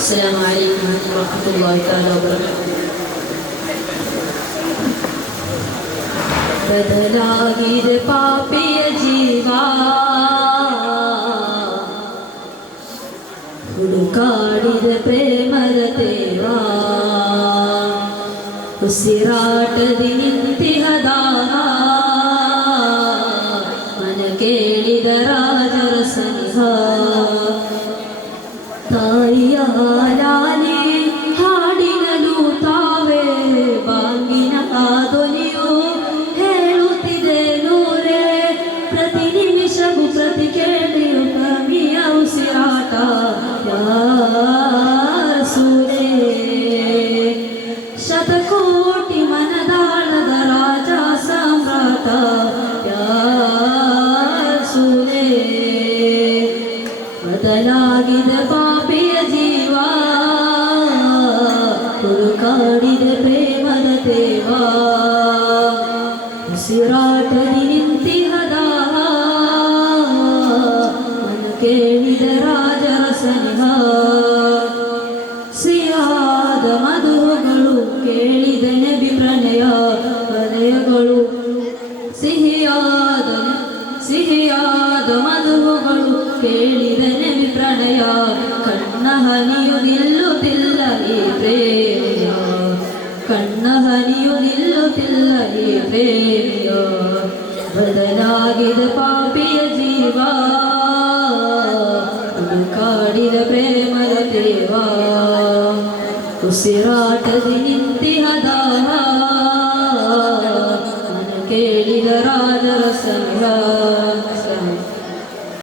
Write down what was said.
السلام عليكم ورحمة الله تعالى وبركاته. ಬದಲಾಗಿದೆ ಪಾಪಿಯ ಜೀವ, ಹುಡುಕಾಡಿದ ಪ್ರೇಮದ ದೇವ, ಉಸಿರಾಟದಿ ನಿಂತಿಹ ದಾಹ, ಮನ ಕೇಳಿದ ರಾಜರ ಸನಿಹ. ತಾಯಿಯ ಲಾಲಿ ಹಾಡಿನಲು ತಾವೇ ಬಾಂಗಿನ ಧ್ವನಿಯು ಹೇಳುತ್ತಿದೆ ನೂರೇ, ಪ್ರತಿ ನಿಮಿಷವೂ ಪ್ರತಿ ಕೇಳಿಯು ಕವಿಯ ಉಸಿರಾಟ ಸೂರೇ. ಶತಕೋಟಿ ಮನದಾಳದ ರಾಜ ಸಾಮ್ರಾಟ ಸೂರೇ. ಬದಲಾಗಿದ ಪಾಪಿಯ ಜೀವ, ಹುಡುಕಾಡಿದ ಪ್ರೇಮದ ದೇವ, ಉಸಿರಾಟದಿ ನಿಂತಿಹ ದಾಹ, ಮನ ಕೇಳಿದ ರಾಜರ ಸನಿಹ. ಸಿಹಿಯಾದ ಮಧುಗಳು ಕೇಳಿದ ನಬಿ ಪ್ರಣಯ ಹೃದಯಗಳು, ಸಿಹಿಯಾದ ಮಧುಗಳು ಕೇಳಿದ ನಬಿ ಪ್ರಣಯ. ಕಣ್ಣ ಹನಿಯು ನಿಲ್ಲುತ್ತಿಲ್ಲ ಈ ಪ್ರೇಮಿಯ, ಕಣ್ಣ ಹನಿಯು ನಿಲ್ಲುತ್ತಿಲ್ಲ ಈ ಪ್ರೇಮಿಯ. ಬದಲಾಗಿದ ಪಾಪಿಯ ಜೀವ, ಹುಡುಕಾಡಿದ ಪ್ರೇಮದ ದೇವ, ಉಸಿರಾಟದಿ ನಿಂತಿಹ ದಾಹ.